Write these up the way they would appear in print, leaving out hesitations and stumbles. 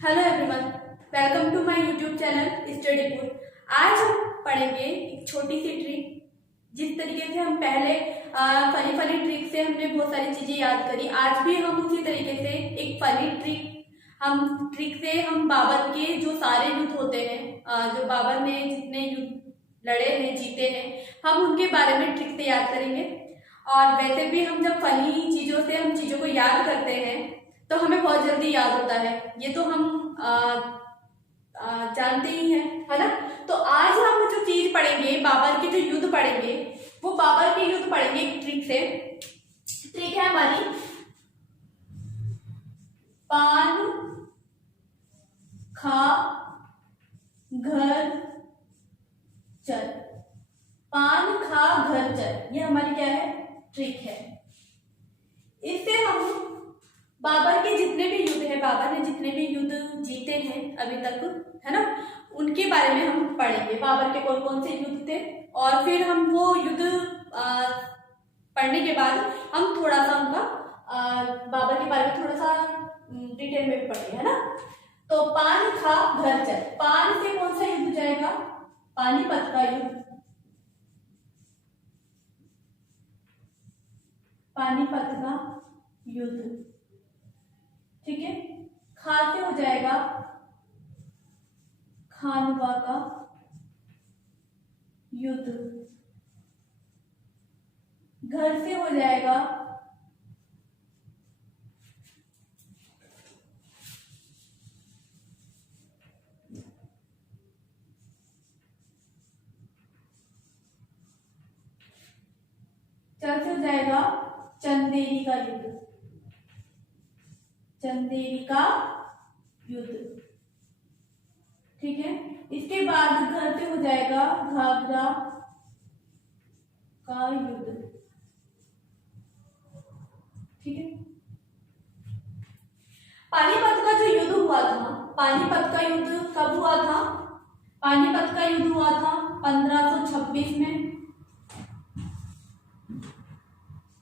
Hello everyone, welcome to my YouTube channel स्टडीपुर। आज हम पढ़ेंगे एक छोटी सी ट्रिक। जिस तरीके से हम पहले फनी फनी ट्रिक से हमने बहुत सारी चीजें याद करी, आज भी हम उसी तरीके से एक फनी ट्रिक से हम बाबर के जो सारे युद्ध होते हैं, जो बाबर ने जितने युद्ध लड़े हैं, जीते हैं, हम उनके बारे में ट्रिक से याद करेंगे। और वैसे भी हम जब फनी चीजों से हम चीजों को याद करते हैं तो हमें बहुत जल्दी याद होता है। ये तो हम जानते ही हैं, है ना। तो आज हम जो चीज पढ़ेंगे, बाबर के जो युद्ध पढ़ेंगे, वो बाबर के युद्ध पढ़ेंगे एक ट्रिक से। ट्रिक है हमारी पान खा घर चल। पान खा घर चल, ये हमारी क्या है, ट्रिक है। इससे हम बाबर के जितने भी युद्ध हैं, बाबर ने जितने भी युद्ध जीते हैं अभी तक, है ना, उनके बारे में हम पढ़ेंगे। बाबर के कौन कौन से युद्ध थे, और फिर हम वो युद्ध पढ़ने के बाद हम थोड़ा सा उनका बाबर के बारे में थोड़ा सा डिटेल में भी पढ़ेंगे, है ना। तो पान खा घर चल, पान से कौन सा युद्ध जाएगा, पानीपत का युद्ध। पानीपत का युद्ध, ठीक है। खा से हो जाएगा खानवा का युद्ध। घर से हो जाएगा चल से हो जाएगा चंदेरी का युद्ध। चंदेरी का युद्ध, ठीक है। इसके बाद घर से हो जाएगा घाघरा का युद्ध, ठीक है। पानीपत का जो युद्ध हुआ था, पानीपत का युद्ध कब हुआ था, पानीपत का युद्ध हुआ था 1526 में।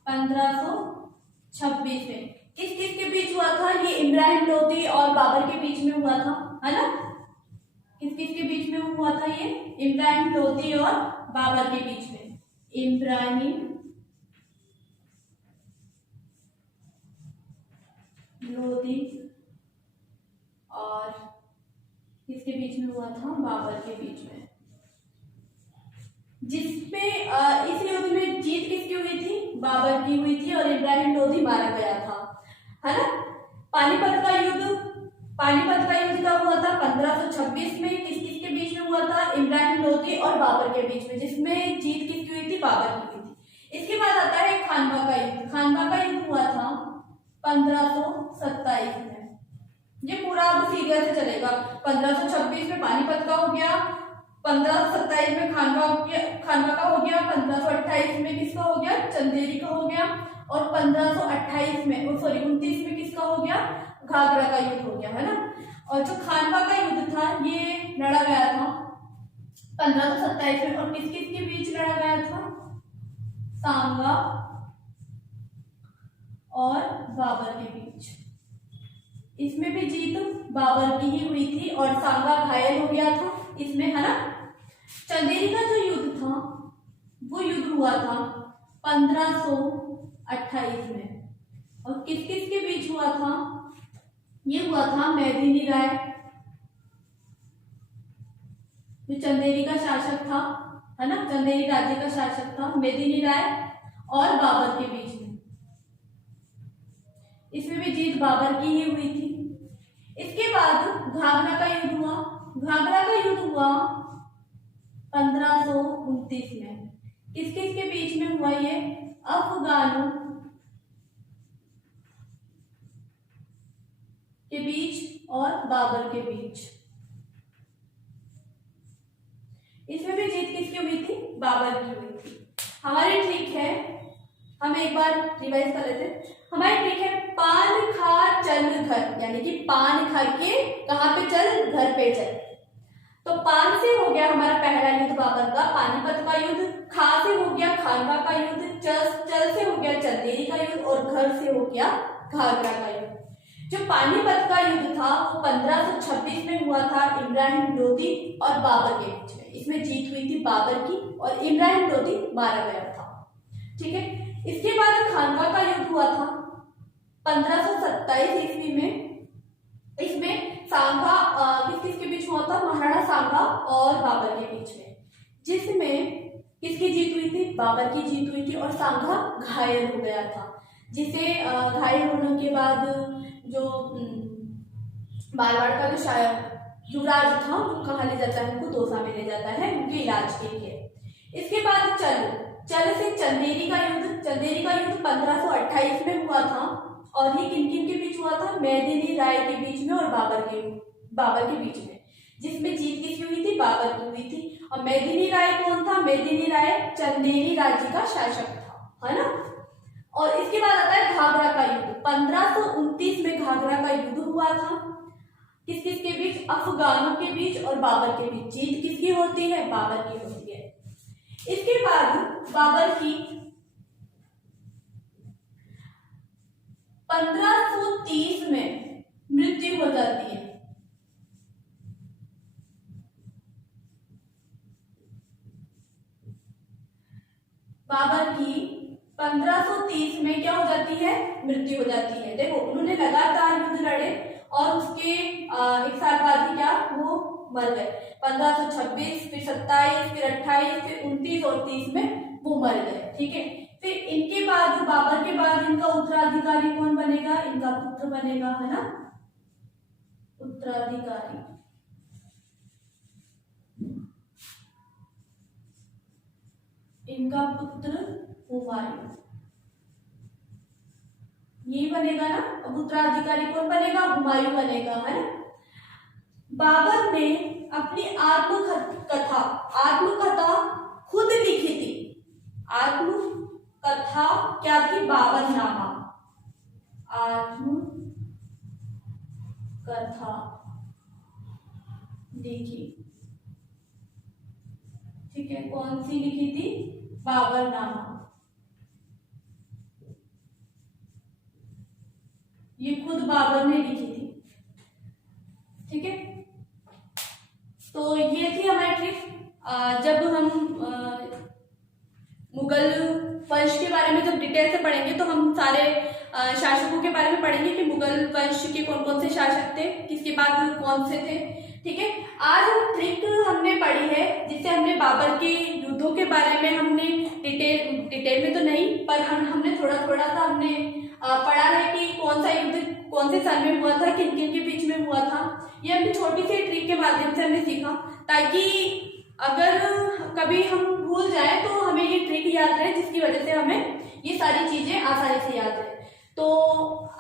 1526 में किस किस के बीच हुआ था, ये इब्राहिम लोदी और बाबर के बीच में हुआ था, है ना। किस किस के बीच में हुआ था, ये इब्राहिम लोदी और बाबर के बीच में। इब्राहिम लोदी और किसके बीच में हुआ था, बाबर के बीच में। जिसमें इस युद्ध में जीत किसकी हुई थी, बाबर की हुई थी, और इब्राहिम लोदी मारा गया था, है ना। पानीपत का युद्ध कब हुआ था, 1526 में। किस किस के बीच में हुआ था, इब्राहिम लोदी और बाबर के बीच में, जिसमें जीत किसकी हुई थी, बाबर की हुई थी। इसके बाद आता है खानवा का युद्ध। खानवा का युद्ध हुआ था 1527 में। ये पूरा अब सीरियल से चलेगा। 1526 में पानीपत का हो गया, 1527 में खानवा का हो गया, 1528 में किसका हो गया, चंदेरी का हो गया, और 1528 में 29 में किसका हो गया, घाघरा का युद्ध हो गया, है ना। और जो खानवा का युद्ध था ये लड़ा गया था 1527 में, और किस किस के बीच लड़ा गया था, सांगा और बाबर के बीच। इसमें भी जीत बाबर की ही हुई थी, और सांगा घायल हो गया था इसमें, है ना। चंदेरी का जो युद्ध था वो युद्ध हुआ था 1528 में, और किस किस के बीच हुआ था, ये हुआ था मेदिनी राय, जो चंदेरी का शासक था, है ना, चंदेरी राज्य का शासक था, मेदिनी राय और बाबर के बीच में। इसमें भी जीत बाबर की ही हुई थी। इसके बाद घाघरा का युद्ध हुआ। घाघरा का युद्ध हुआ 1529 में। किस किस के बीच में हुआ, ये अफगानों के बीच और बाबर के बीच। इसमें भी जीत किसकी हुई थी, बाबर की हुई थी। हमारी ट्रिक है, हम एक बार रिवाइज कर लेते हैं। हमारी ट्रिक है पान खा चल घर, यानी कि पान खा के कहाँ पे चल, घर पे चल। तो पान से हो गया हमारा पहला युद्ध बाबर का, पानीपत का युद्ध। खा से हो गया खानवा का युद्ध। चल से हो गया चंदेरी का युद्ध, और घर से हो गया घाघरा का युद्ध। जो पानीपत का युद्ध था वो 1526 में हुआ था इब्राहिम लोदी और बाबर के बीच में। इसमें जीत हुई थी बाबर की और इब्राहिम लोदी मारा गया था। ठीक है, इसके बाद खानवा का युद्ध हुआ था 1527 ईस्वी में। इसमें सांगा किसके बीच हुआ था? महाराणा सांगा और बाबर के बीच में, जिसमें किसकी जीत हुई थी? बाबर की जीत हुई थी और सांगा घायल हो गया था, जिसे घायल होने के बाद जो मारवाड़ का जो युवराज था वो कहाँ ले जाता है? उनको दौसा में ले जाता है उनके इलाज के लिए। इसके बाद चल से चंदेरी का युद्ध 1528 में हुआ था और ये किन किन के बीच हुआ था? मेदिनी राय के बीच में और बाबर के बीच में, जिसमें जीत किसकी हुई थी? बाबर की हुई थी। और मेदिनी राय कौन था? मेदिनी राय चंदेरी राज्य का शासक था, है ना। और इसके बाद आता है घाघरा का युद्ध 1529 में। घाघरा का युद्ध हुआ था किस किस के बीच? अफगानों के बीच और बाबर के बीच। जीत किसकी होती है? बाबर की होती है। इसके बाद बाबर की 1530 में मृत्यु हो जाती है। बाबर की 1530 में क्या हो जाती है? मृत्यु हो जाती है। देखो, उन्होंने लगातार युद्ध लड़े और उसके एक साल बाद ही क्या वो मर गए। 1526, फिर 27, फिर 28, फिर 29 और 30 में वो मर गए। ठीक है, फिर इनके बाद बाबर के बाद इनका उत्तराधिकारी कौन बनेगा? इनका पुत्र बनेगा, है ना, उत्तराधिकारी। इनका पुत्र हुमायूं, ये बनेगा ना। अब उत्तराधिकारी कौन बनेगा? हुमायूं बनेगा, है ना। बाबर ने अपनी आत्मकथा खुद लिखी थी। आत्मकथा क्या थी? बाबरनामा। आत्मकथा लिखी, ठीक है। कौन सी लिखी थी? बाबरनामा। ये खुद बाबर ने लिखी थी। ठीक है, तो ये थी हमारी ट्रिक। जब हम मुगल वंश के बारे में जब डिटेल से पढ़ेंगे तो हम सारे शासकों के बारे में पढ़ेंगे कि मुगल वंश के कौन कौन से शासक थे, किसके बाद कौन से थे। ठीक है, आज हम ट्रिक हमने पढ़ी है जिससे हमने बाबर के युद्धों के बारे में हमने डिटेल में तो नहीं, पर हमने थोड़ा थोड़ा सा हमने पढ़ा है कि कौन सा युद्ध कौन से साल में हुआ था, किन किन के बीच में हुआ था। ये अपनी छोटी सी ट्रिक के माध्यम से हमने सीखा, ताकि अगर कभी हम भूल जाए तो हमें ये ट्रिक याद रहे, जिसकी वजह से हमें ये सारी चीजें आसानी से याद रहे। तो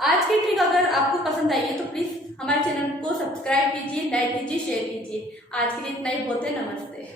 आज की ट्रिक अगर आपको पसंद आई है तो प्लीज हमारे चैनल को सब्सक्राइब कीजिए, लाइक कीजिए, शेयर कीजिए। आज के लिए इतना ही बहुत है। नमस्ते।